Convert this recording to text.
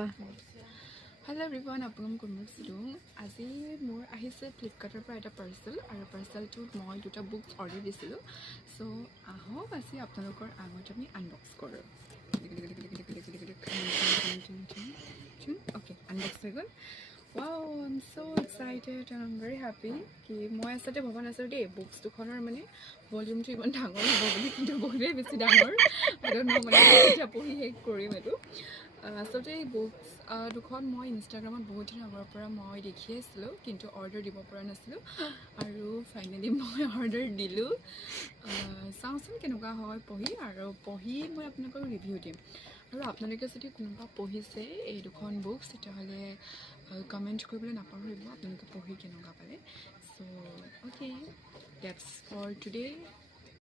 Hello everyone, আপোনালোক কোনমছিলো আজি মোৰ আহিছে ফ্লিপকাৰ্টৰ পৰা এটা পাৰ্চেল আৰু পাৰ্চেলটোত মই দুটা বুকছ অৰ্ডাৰ দিছিলোঁ সো আহক আজি আপোনালোকৰ আগত আমি আনবক্স কৰোঁ ওকে আনবক্স হৈ গ'ল Wow, I'm so excited and I'm very happy কি মই আচলতে ভবা নাছিলোঁ দেই বুকছ দুখনৰ মানে ভলিউমটো ইমান ডাঙৰ হ'ব বুলি কিন্তু বহুতেই বেছি ডাঙৰ মানে এতিয়া পঢ়ি শেষ কৰিম এইটো আচলতে এই বুকছ দুখন মই ইনষ্টাগ্ৰামত বহুত দিন আগৰ পৰা মই দেখি আছিলোঁ কিন্তু অৰ্ডাৰ দিব পৰা নাছিলোঁ আৰু ফাইনেলি মই অৰ্ডাৰ দিলোঁ চাওঁচোন কেনেকুৱা হয় পঢ়ি আৰু পঢ়ি মই আপোনালোকক ৰিভিউ দিম আৰু আপোনালোকে যদি কোনোবা পঢ়িছে এই দুখন বুকছ তেতিয়াহ'লে কমেণ্ট কৰিবলৈ নাপাহৰিব আপোনালোকে পঢ়ি কেনেকুৱা পালে চ' অ'কে ডেটছ ফৰ টুডে